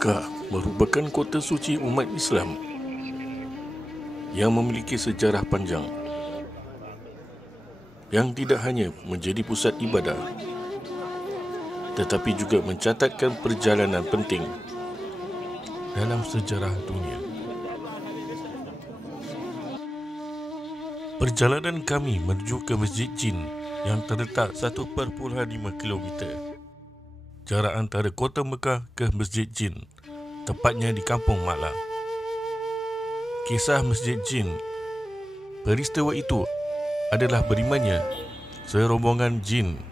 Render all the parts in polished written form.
Mekah merupakan kota suci umat Islam yang memiliki sejarah panjang, yang tidak hanya menjadi pusat ibadah tetapi juga mencatatkan perjalanan penting dalam sejarah dunia. Perjalanan kami menuju ke Masjid Jin yang terletak 1.5 km. Jarak antara kota Mekah ke Masjid Jin, tepatnya di Kampung Ma'la. Kisah Masjid Jin. Peristiwa itu adalah berimannya serombongan jin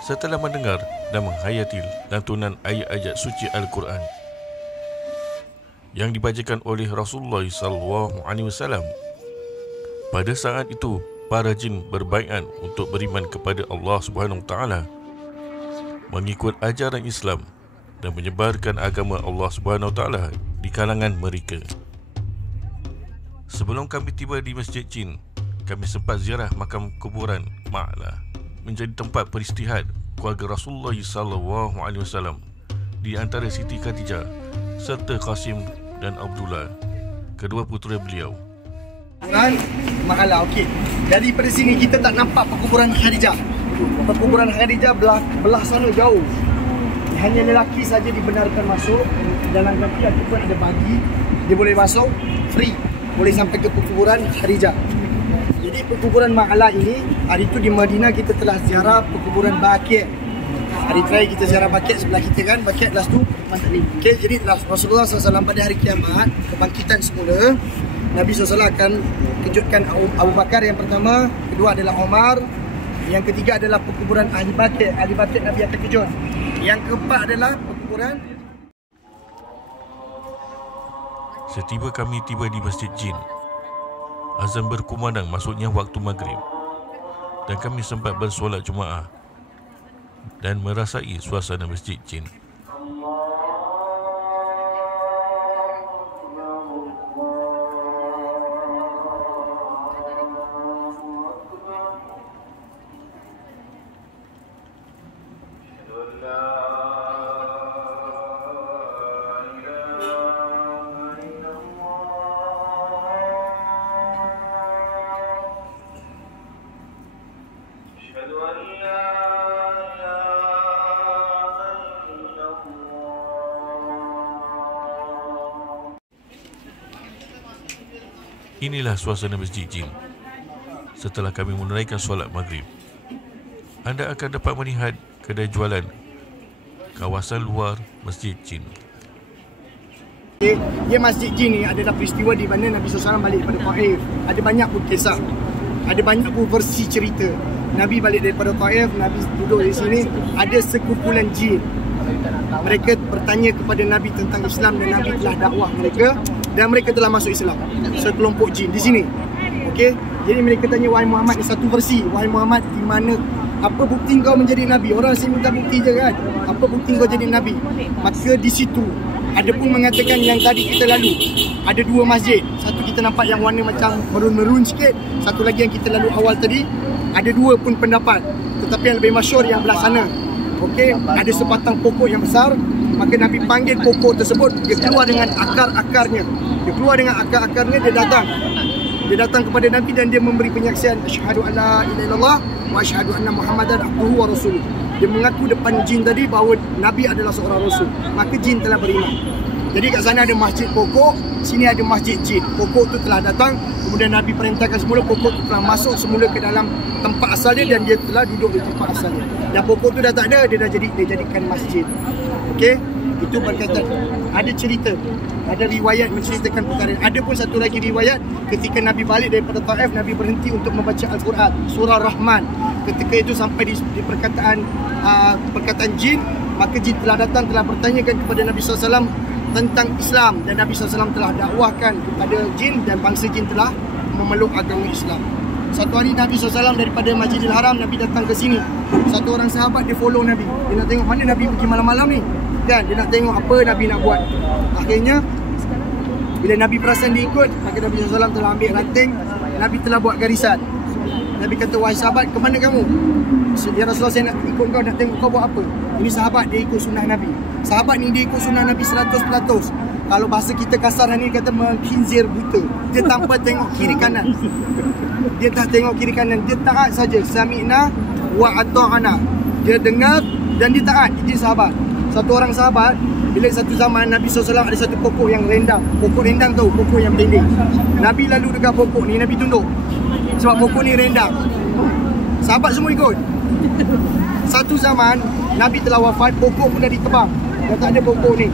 setelah mendengar dan menghayati lantunan ayat-ayat suci Al-Quran yang dibacakan oleh Rasulullah SAW. Pada saat itu, para jin berbaiat untuk beriman kepada Allah SWT, mengikut ajaran Islam dan menyebarkan agama Allah SWT di kalangan mereka. Sebelum kami tiba di Masjid Jin, kami sempat ziarah makam kuburan Ma'la, menjadi tempat peristirahat keluarga Rasulullah SAW, di antara Siti Khadijah serta Qasim dan Abdullah, kedua putera beliau. Ma'la, okey. Daripada sini kita tak nampak perkuburan Khadijah. Perkuburan Khadijah belah sana jauh. Hanya lelaki saja dibenarkan masuk. Dalam kaki ataupun ada bagi, dia boleh masuk free, boleh sampai ke perkuburan Khadijah. Jadi perkuburan Ma'la ini, hari itu di Madinah kita telah ziarah perkuburan Baqi'. Hari terakhir kita ziarah Baqi' sebelah kita kan, Baqi' lepas tu mantap ni. Okey, jadi Rasulullah SAW pada hari kiamat, kebangkitan semula, Nabi SAW akan kejutkan Abu Bakar yang pertama, kedua adalah Omar, yang ketiga adalah perkuburan Ahli Baqi'. Ahli Baqi' Nabi akan kejut. Yang keempat adalah perkuburan. Setiba kami tiba di Masjid Jin, azan berkumandang masuknya waktu maghrib, dan kami sempat bersolat Jumaat dan merasai suasana Masjid Jin. Inilah suasana Masjid Jin setelah kami menunaikan solat maghrib. Anda akan dapat melihat kedai jualan kawasan luar Masjid Jin. Dia Masjid Jin ni adalah peristiwa di mana Nabi SAW balik daripada Taif. Ada banyak pun kisah, ada banyak pun versi cerita. Nabi balik daripada Taif, Nabi duduk di sini, ada sekumpulan jin. Mereka bertanya kepada Nabi tentang Islam dan Nabi telah dakwah mereka dan mereka telah masuk Islam. Sekelompok jin di sini. Okey, jadi mereka tanya, wahai Muhammad, ni satu versi, wahai Muhammad, di mana, apa bukti kau menjadi nabi? Orang sini minta bukti je kan, apa bukti kau jadi nabi? Maka di situ ada pun mengatakan yang tadi kita lalu ada dua masjid. Satu kita nampak yang warna macam merun-merun sikit, satu lagi yang kita lalu awal tadi. Ada dua pun pendapat, tetapi yang lebih masyhur yang belah sana. Okey, ada sebatang pokok yang besar, maka Nabi panggil pokok tersebut, dia keluar dengan akar-akarnya. Dia keluar dengan akar-akarnya, dia datang kepada Nabi dan dia memberi penyaksian, asyhadu alla ilaha illallah wa asyhadu anna Muhammadan abduhu wa rasuluh. Dia mengaku depan jin tadi bahawa Nabi adalah seorang rasul. Maka jin telah beriman. Jadi kat sana ada masjid pokok, sini ada masjid jin. Pokok tu telah datang, kemudian Nabi perintahkan semula pokok tu telah masuk semula ke dalam tempat asalnya dan dia telah duduk di tempat asalnya. Dan pokok tu dah tak ada, dia jadikan masjid. Okey, itu berkaitan. Ada cerita, ada riwayat menceritakan perkara. Ada pun satu lagi riwayat, ketika Nabi balik daripada Taif, Nabi berhenti untuk membaca Al-Quran, surah Rahman. Ketika itu sampai di perkataan jin, maka jin telah datang, telah bertanyakan kepada Nabi SAW tentang Islam, dan Nabi SAW telah dakwahkan kepada jin dan bangsa jin telah memeluk agama Islam. Satu hari Nabi SAW daripada Masjidil Haram, Nabi datang ke sini. Satu orang sahabat dia follow Nabi. Dia nak tengok mana Nabi pergi malam-malam ni. Kan, dia nak tengok apa Nabi nak buat. Akhirnya bila Nabi perasan dia ikut, maka Nabi SAW telah ambil ranting, Nabi telah buat garisan. Nabi kata, wahai sahabat, ke mana kamu? Ya Rasulullah, saya nak ikut kau, nak tengok kau buat apa. Ini sahabat, dia ikut sunnah Nabi. Sahabat ni dia ikut sunnah Nabi 100%. Kalau bahasa kita kasar ni kata mengkhinzir buta. Dia tanpa tengok kiri kanan. Dia tak tengok kiri kanan. Dia taat saja. Sami'na wa ata'ana. Dia dengar dan dia taat. Itu sahabat. Satu orang sahabat, bila satu zaman Nabi SAW ada satu pokok yang rendang. Pokok rendang tu, pokok yang pendek. Nabi lalu dekat pokok ni, Nabi tunduk. Sebab pokok ni rendang. Sahabat semua ikut. Satu zaman Nabi telah wafat, pokok pun dah ditebang. Dah tak ada pokok ni.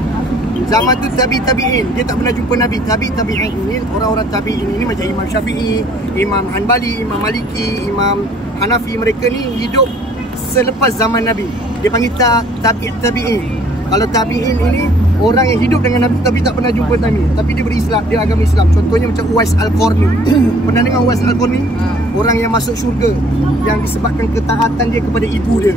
Zaman tu tabi'in, dia tak pernah jumpa Nabi. Tabi'in ini, orang-orang tabi'in ini macam Imam Syafi'i, Imam Hanbali, Imam Maliki, Imam Hanafi. Mereka ni hidup selepas zaman Nabi. Dia panggil tabi'in. Kalau tabi'in ini orang yang hidup dengan Nabi tapi tak pernah jumpa Nabi, tapi dia berislam, dia agama Islam. Contohnya macam Uwais Al-Qarni. Pernah dengar Uwais Al-Qarni? Orang yang masuk syurga yang disebabkan ketaatan dia kepada ibu dia.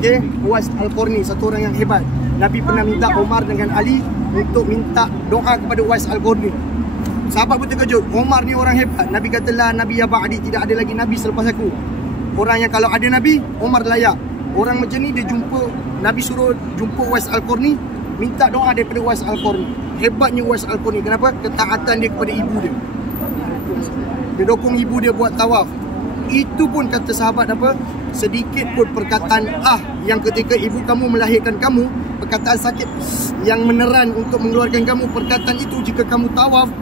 Okey, Uwais Al-Qarni satu orang yang hebat. Nabi pernah minta Umar dengan Ali untuk minta doa kepada Uwais Al-Qarni. Sahabat pun terkejut. Umar ni orang hebat. Nabi kata la nabi ya ba'di, tidak ada lagi nabi selepas aku. Orang yang kalau ada nabi, Umar layak. Orang macam ni dia jumpa, Nabi suruh jumpa Uwais Al-Qarni, minta doa daripada Uwais Al-Qarni. Hebatnya Uwais Al-Qarni. Kenapa? Ketaatan dia kepada ibu dia. Dia dokong ibu dia buat tawaf. Itu pun kata sahabat apa? Sedikit pun perkataan yang ketika ibu kamu melahirkan kamu, perkataan sakit yang meneran untuk mengeluarkan kamu, perkataan itu jika kamu tawaf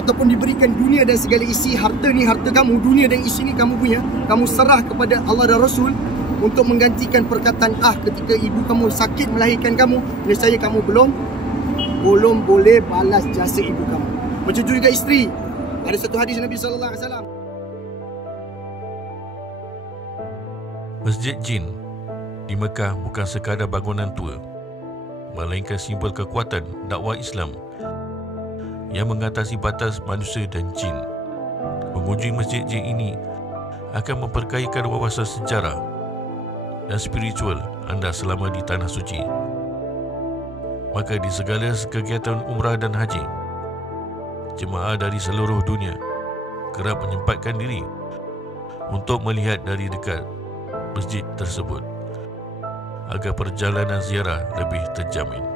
ataupun diberikan dunia dan segala isi harta ni, harta kamu, dunia dan isi ni kamu punya, kamu serah kepada Allah dan Rasul untuk menggantikan perkataan ketika ibu kamu sakit melahirkan kamu, nescaya kamu belum boleh balas jasa ibu kamu. Macam tu juga isteri. Ada satu hadis Nabi sallallahu alaihi wasallam. Masjid Jin di Mekah bukan sekadar bangunan tua, melainkan simbol kekuatan dakwah Islam yang mengatasi batas manusia dan jin. Mengunjungi Masjid Jin ini akan memperkayakan wawasan sejarah dan spiritual anda selama di Tanah Suci. Maka di segala kegiatan umrah dan haji, jemaah dari seluruh dunia kerap menyempatkan diri untuk melihat dari dekat masjid tersebut agar perjalanan ziarah lebih terjamin.